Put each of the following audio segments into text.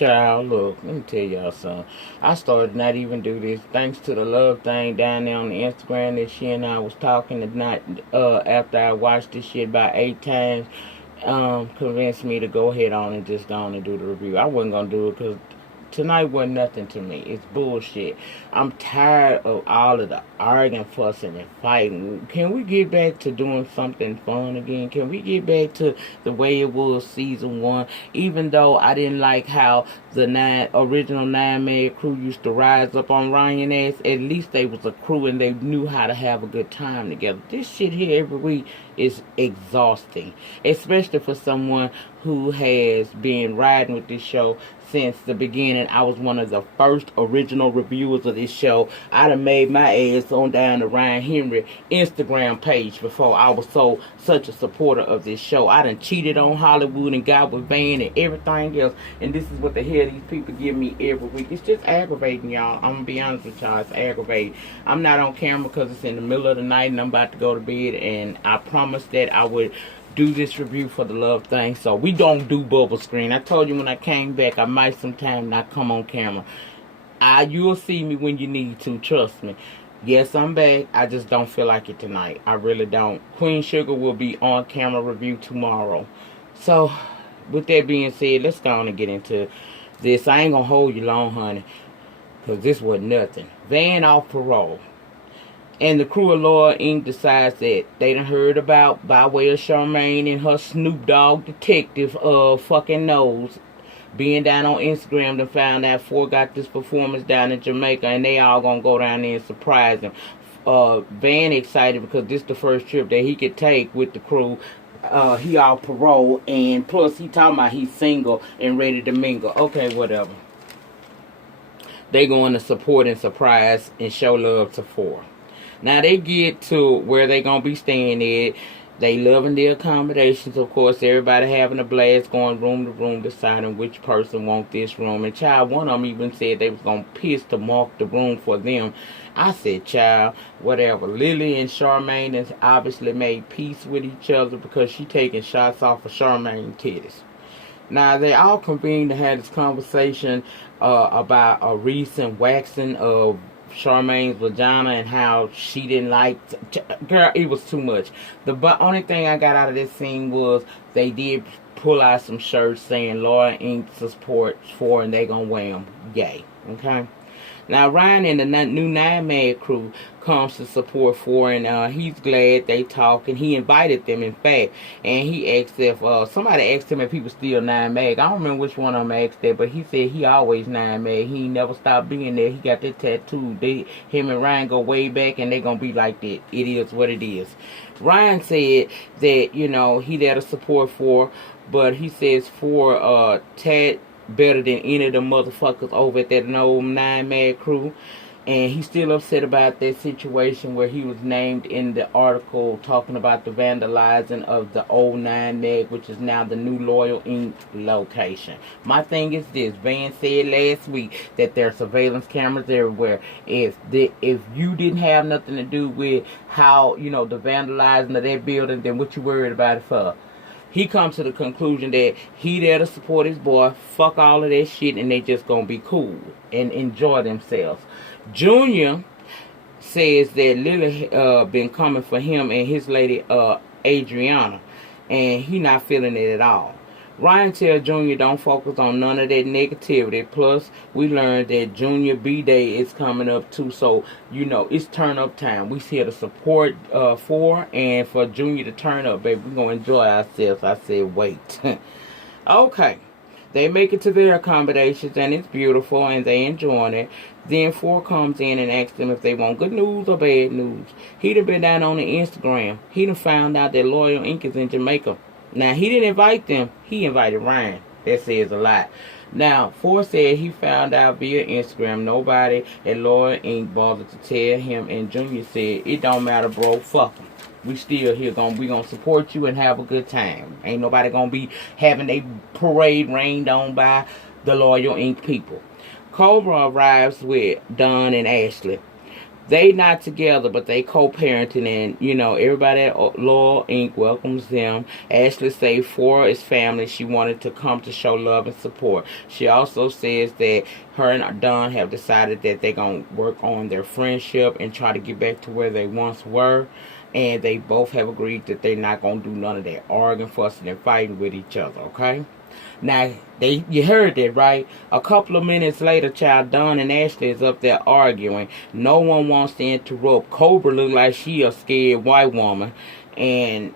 Child, look, let me tell y'all something. I started not even do this thanks to the love thing down there on the Instagram that she and I was talking the night after I watched this shit about 8 times. Convinced me to go ahead on and just go on and do the review. I wasn't gonna do it because tonight wasn't nothing to me. It's bullshit. I'm tired of all of the arguing, fussing, and fighting. Can we get back to doing something fun again? Can we get back to the way it was season 1? Even though I didn't like how the original 9-man crew used to rise up on Ryan ass, at least they was a crew and they knew how to have a good time together. This shit here every week is exhausting, especially for someone who has been riding with this show since the beginning. I was one of the first original reviewers of this show. I done made my ass on down the Ryan Henry Instagram page before I was such a supporter of this show. I done cheated on Hollywood and got with Van and everything else, and this is what the hell these people give me every week. It's just aggravating, y'all. I'm gonna be honest with y'all, it's aggravating. I'm not on camera because it's in the middle of the night and I'm about to go to bed, and I promised that I would do this review for the love thing, so we don't do bubble screen. I told you when I came back I might sometime not come on camera. You'll see me when you need to, trust me. Yes, I'm back. I just don't feel like it tonight. I really don't. Queen Sugar will be on camera review tomorrow. So with that being said, let's go on and get into this. I ain't gonna hold you long, honey, because this was nothing. Van off parole. And the crew of Laura Inc. decides that they done heard about, by way of Charmaine and her Snoop Dogg detective fucking nose, being down on Instagram, to found out Phor got this performance down in Jamaica, and they all gonna go down there and surprise him. Van excited because this the first trip that he could take with the crew. He off parole, and plus he talking about he's single and ready to mingle. Okay, whatever. They going to support and surprise and show love to Phor. Now they get to where they gonna be staying at. They loving the accommodations, of course. Everybody having a blast, going room to room, deciding which person want this room. And child, one of them even said they was gonna piss to mark the room for them. I said, child, whatever. Lily and Charmaine has obviously made peace with each other because she taking shots off of Charmaine's titties. Now they all convened to have this conversation about a recent waxing of Charmaine's vagina and how she didn't like girl, it was too much. The only thing I got out of this scene was they did pull out some shirts saying Laura Inc. supports Phor and they gonna wear them. Yay. Okay. Now Ryan and the new 9-man crew comes to support Phor, and he's glad they talk, and he invited them, in fact, and he asked if somebody asked him if he was still 9-mag. I don't remember which one of them asked that, but he said he always 9-mag. He never stopped being there. He got that tattoo. Him and Ryan go way back, and they gonna be like that. It is what it is. Ryan said that, you know, he there to support Phor, but he says Phor tad better than any of the motherfuckers over at that old 9-man crew, and he's still upset about that situation where he was named in the article talking about the vandalizing of the old 9-mag, which is now the new Loyal Inc. location. My thing is this: Van said last week that there are surveillance cameras everywhere. If you didn't have nothing to do with how, you know, the vandalizing of that building, then what you worried about it for? He comes to the conclusion that he there to support his boy. Fuck all of that shit, and they just gonna be cool and enjoy themselves. Junior says that Lily been coming for him and his lady Adriana, and he not feeling it at all. Ryan tells Junior don't focus on none of that negativity. Plus, we learned that Junior B-Day is coming up too. So, you know, it's turn up time. We here to support Phor, and for Junior to turn up, baby. We're going to enjoy ourselves. I said, wait. Okay. They make it to their accommodations, and it's beautiful, and they enjoying it. Then Phor comes in and asks them if they want good news or bad news. He done been down on the Instagram. He done found out that Loyal Inc. is in Jamaica. Now, he didn't invite them. He invited Ryan. That says a lot. Now, Phor said he found out via Instagram. Nobody at Loyal Inc. bothered to tell him. And Junior said, it don't matter, bro. Fuck him. We still here. We gonna support you and have a good time. Ain't nobody gonna be having a parade rained on by the Loyal Inc. people. Cobra arrives with Don and Ashley. They not together, but they co-parenting, and everybody at Loyal Inc. welcomes them. Ashley say Phor is family. She wanted to come to show love and support. She also says that her and Don have decided that they're gonna work on their friendship and try to get back to where they once were. And they both have agreed that they're not gonna do none of that arguing, fussing, and fighting with each other. Okay. Now, you heard that, right? A couple of minutes later, child, Don and Ashley is up there arguing. No one wants to interrupt. Cobra look like she a scared white woman. And,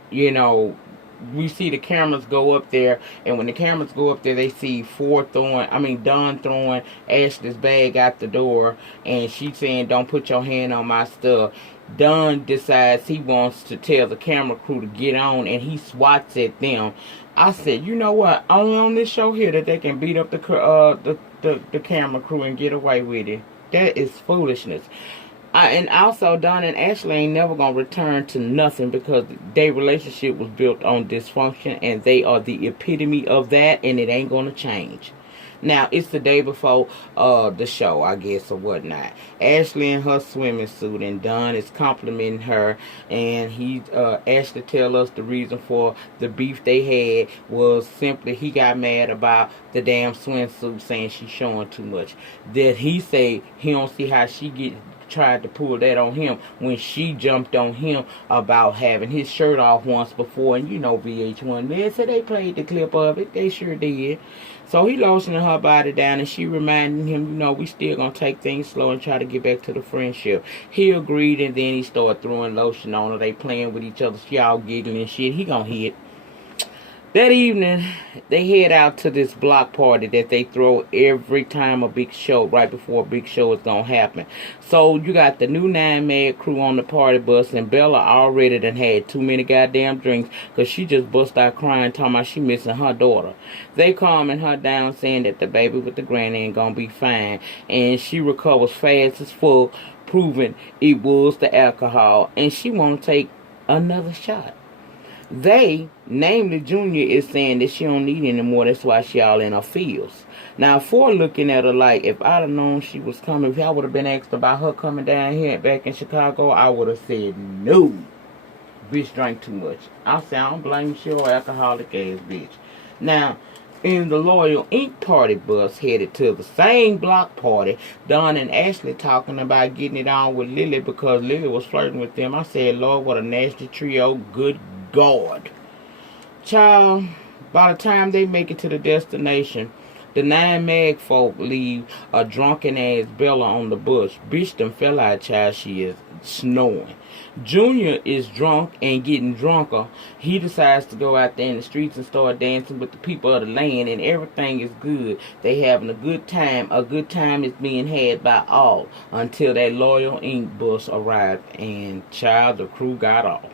we see the cameras go up there. And when the cameras go up there, they see Don throwing Ashley's bag out the door. And she's saying, don't put your hand on my stuff. Don decides he wants to tell the camera crew to get on, and he swats at them. I said, you know what? Only on this show here that they can beat up the camera crew and get away with it. That is foolishness. And also, Don and Ashley ain't never gonna return to nothing because their relationship was built on dysfunction, and they are the epitome of that, and it ain't gonna change. Now, it's the day before the show, I guess, or whatnot. Ashley in her swimming suit, and Don is complimenting her. And Ashley tell us the reason for the beef they had was simply he got mad about the damn swimsuit, saying she's showing too much. That he say he don't see how she tried to pull that on him when she jumped on him about having his shirt off once before. And VH1 man said they played the clip of it. They sure did. So he lotioning her body down, and she reminding him, we still gonna take things slow and try to get back to the friendship. He agreed, and then he started throwing lotion on her. They playing with each other. She all giggling and shit. He gonna hit. That evening, they head out to this block party that they throw every time a big show, right before a big show is going to happen. So, you got the new 9 Mag crew on the party bus, and Bella already done had too many goddamn drinks because she just bust out crying, talking about she missing her daughter. They calming her down, saying that the baby with the granny ain't going to be fine, and she recovers fast as fuck, proving it was the alcohol, and she want to take another shot. They, namely Junior, is saying that she don't need any more. That's why she all in her feels. Now, Phor looking at her like, if I'd have known she was coming, if I would have been asked about her coming down here back in Chicago, I would have said no. Bitch drank too much. I said, I don't blame you, she an alcoholic ass bitch. Now, in the Loyal Inc. party bus headed to the same block party, Don and Ashley talking about getting it on with Lily because Lily was flirting with them. I said, Lord, what a nasty trio. Good God. Child, by the time they make it to the destination, the 9 Mag folk leave a drunken ass Bella on the bus. Bitch done fell out, child. She is snoring. Junior is drunk and getting drunker. He decides to go out there in the streets and start dancing with the people of the land, and everything is good. They having a good time. A good time is being had by all until that Loyal Inc. bus arrived, and child, the crew got off.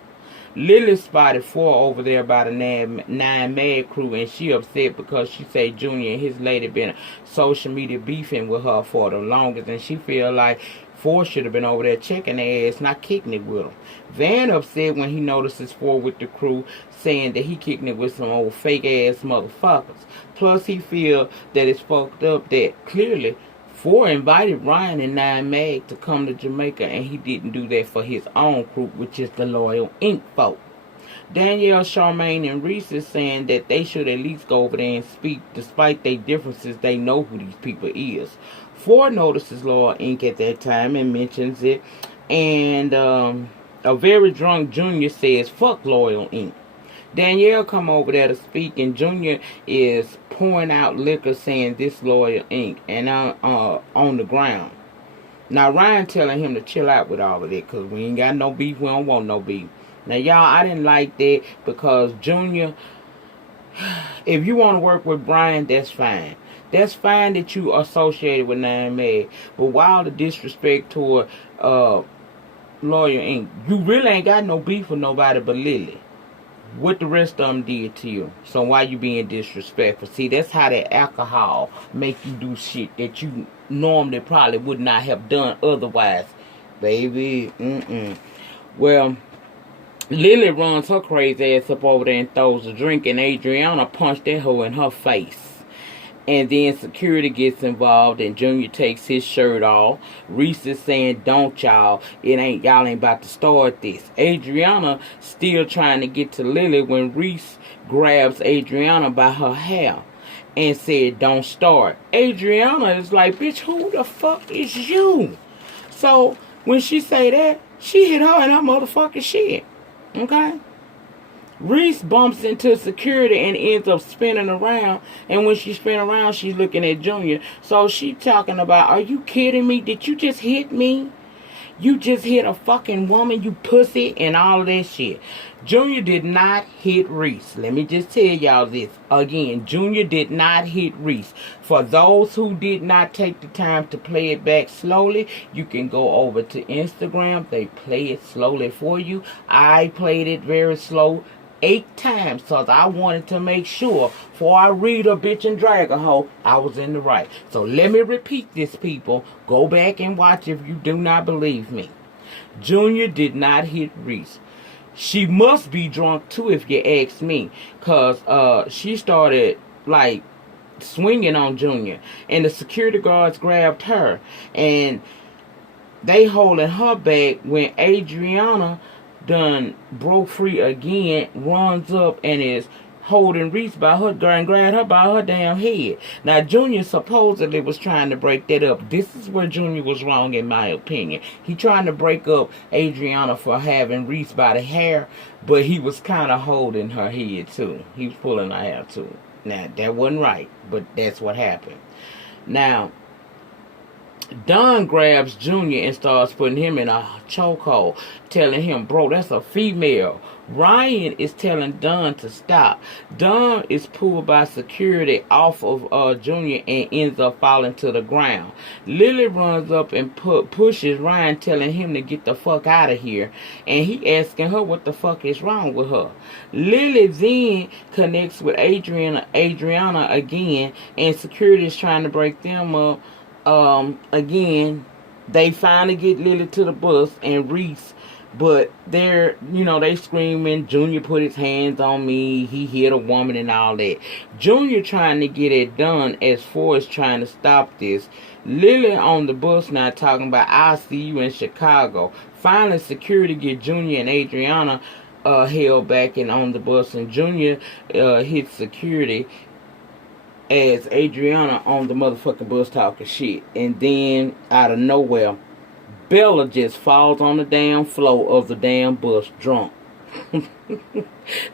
Lily spotted Phor over there by the 9 Mag crew, and she upset because she say Junior and his lady been social media beefing with her for the longest, and she feel like Phor should have been over there checking their ass, not kicking it with them. Van upset when he notices Phor with the crew, saying that he kicking it with some old fake ass motherfuckers. Plus he feel that it's fucked up that clearly Phor invited Ryan and 9 Mag to come to Jamaica, and he didn't do that for his own group, which is the Loyal Inc. folk. Danielle, Charmaine, and Reese is saying that they should at least go over there and speak. Despite their differences, they know who these people is. Phor notices Loyal Inc. at that time and mentions it, and a very drunk Junior says, fuck Loyal Inc. Danielle come over there to speak, and Junior is pouring out liquor saying this Loyal Inc. and on the ground. Now Ryan telling him to chill out with all of that because we ain't got no beef, we don't want no beef. Now y'all, I didn't like that because Junior, if you want to work with Brian, that's fine. That's fine that you associated with 9 Mag, but while the disrespect toward Loyal Inc., you really ain't got no beef with nobody but Lily. What the rest of them did to you. So why you being disrespectful? See, that's how that alcohol make you do shit that you normally probably would not have done otherwise. Baby, Well, Lily runs her crazy ass up over there and throws a drink, and Adriana punched that hoe in her face. And then security gets involved and Junior takes his shirt off. Reese is saying, don't y'all. Y'all ain't about to start this. Adriana still trying to get to Lily when Reese grabs Adriana by her hair and said, don't start. Adriana is like, bitch, who the fuck is you? So when she say that, she hit her in her motherfucking shit. Okay? Reese bumps into security and ends up spinning around. And when she spins around, she's looking at Junior. So she talking about, are you kidding me? Did you just hit me? You just hit a fucking woman, you pussy, and all of that shit. Junior did not hit Reese. Let me just tell y'all this. Again, Junior did not hit Reese. For those who did not take the time to play it back slowly, you can go over to Instagram. They play it slowly for you. I played it very slow 8 times because I wanted to make sure before I read a bitch and drag a hoe, I was in the right. So let me repeat this, people. Go back and watch if you do not believe me. Junior did not hit Reese. She must be drunk too if you ask me, because she started like swinging on Junior and the security guards grabbed her and they holding her back when Adriana done broke free again, runs up and is holding Reese by her and grabbed her by her damn head. Now Junior supposedly was trying to break that up. This is where Junior was wrong in my opinion. He trying to break up Adriana for having Reese by the hair, but he was kind of holding her head too. He was pulling her hair too. Now that wasn't right, but that's what happened. Now Don grabs Junior and starts putting him in a chokehold, telling him, bro, that's a female. Ryan is telling Don to stop. Don is pulled by security off of Junior and ends up falling to the ground. Lily runs up and pushes Ryan, telling him to get the fuck out of here. And he asking her what the fuck is wrong with her. Lily then connects with Adriana again, and security is trying to break them up. Again, they finally get Lily to the bus and Reese, but they're, they screaming, Junior put his hands on me, he hit a woman and all that. Junior trying to get it done as Phor is trying to stop this. Lily on the bus now talking about, I'll see you in Chicago. Finally, security get Junior and Adriana held back and on the bus, and Junior hits security as Adriana on the motherfucking bus talking shit. And then, out of nowhere, Bella just falls on the damn floor of the damn bus drunk.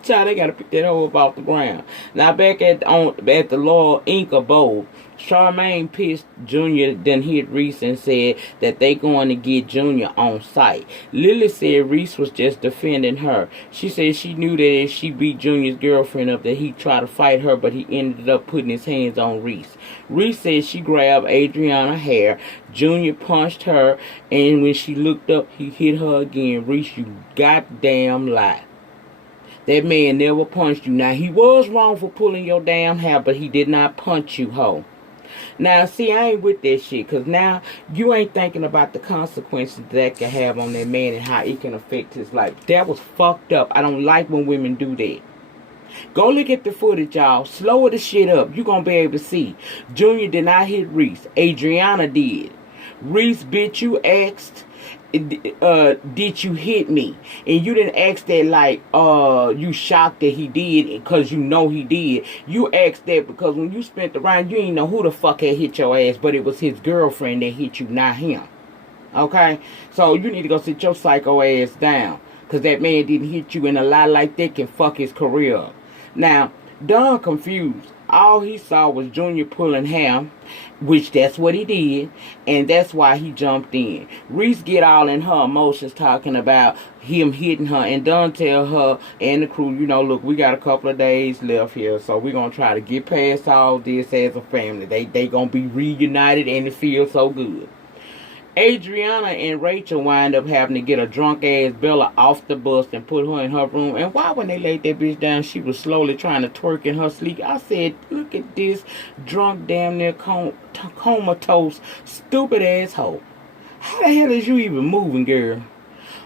Child, they gotta pick that hoe up off the ground. Now, back at the Law Inc. abode, Charmaine pissed Junior, then hit Reese and said that they going to get Junior on sight. Lily said Reese was just defending her. She said she knew that if she beat Junior's girlfriend up that he'd try to fight her, but he ended up putting his hands on Reese. Reese said she grabbed Adriana's hair. Junior punched her, and when she looked up, he hit her again. Reese, you goddamn lie. That man never punched you. Now, he was wrong for pulling your damn hair, but he did not punch you, hoe. Now, see, I ain't with that shit, because now you ain't thinking about the consequences that can have on that man and how it can affect his life. That was fucked up. I don't like when women do that. Go look at the footage, y'all. Slow the shit up. You gonna be able to see. Junior did not hit Reese. Adriana did. Reese, bitch, you asked, did you hit me? And you didn't ask that like, you shocked that he did because you know he did. You asked that because when you spent the round, you didn't know who the fuck had hit your ass, but it was his girlfriend that hit you, not him. Okay? So you need to go sit your psycho ass down, because that man didn't hit you, and a lie like that can fuck his career up. Now, Don confused. All he saw was Junior pulling hair, which that's what he did, and that's why he jumped in. Reese get all in her emotions talking about him hitting her, and Don tell her and the crew, look, we got a couple of days left here, so we're going to try to get past all this as a family. They going to be reunited, and it feels so good. Adriana and Rachel wind up having to get a drunk-ass Bella off the bus and put her in her room. And why, when they laid that bitch down, she was slowly trying to twerk in her sleep. I said, look at this drunk, damn near comatose, stupid-ass hoe. How the hell is you even moving, girl?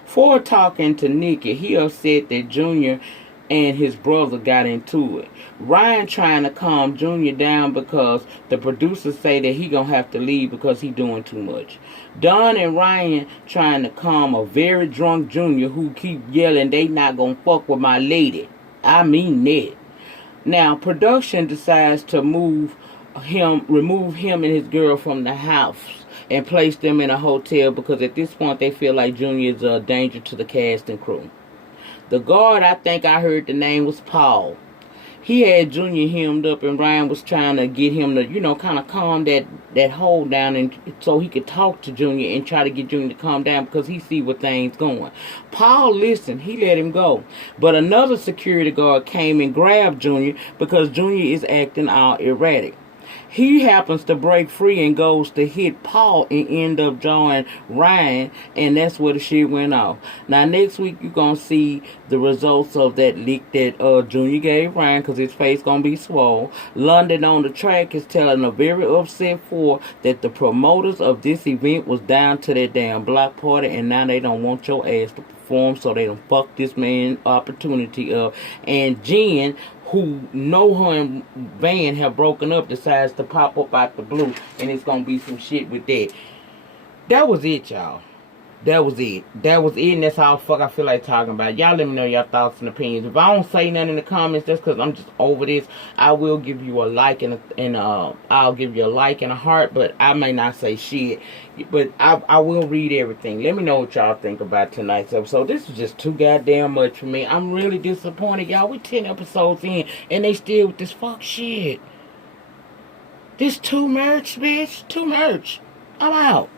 Phor talking to Nikki, he upset that Junior and his brother got into it. Ryan trying to calm Junior down because the producers say that he gonna have to leave because he doing too much. Don and Ryan trying to calm a very drunk Junior who keep yelling they not gonna fuck with my lady. I mean that. Now production decides to remove him and his girl from the house and place them in a hotel because at this point they feel like Junior is a danger to the cast and crew. The guard, I think I heard the name was Paul. He had Junior hemmed up and Ryan was trying to get him to, kind of calm that hold down and so he could talk to Junior and try to get Junior to calm down because he see where things going. Paul listened. He let him go. But another security guard came and grabbed Junior because Junior is acting all erratic. He happens to break free and goes to hit Paul and end up drawing Ryan, and that's where the shit went off. Now, next week, you're going to see the results of that leak that Junior gave Ryan because his face going to be swole. London on the track is telling a very upset Phor that the promoters of this event was down to their damn block party, and now they don't want your ass to perform, so they don't fuck this man opportunity up. And Jen, who know her and Van have broken up, decides to pop up out the blue, and it's gonna be some shit with that. That was it, y'all. That was it, and that's all the fuck I feel like talking about. Y'all let me know your thoughts and opinions. If I don't say nothing in the comments, that's because I'm just over this. I will give you a like and I'll give you a like and a heart, but I may not say shit. But I will read everything. Let me know what y'all think about tonight's episode. This is just too goddamn much for me. I'm really disappointed, y'all. We 10 episodes in, and they still with this fuck shit. This too much, bitch. Too much. I'm out.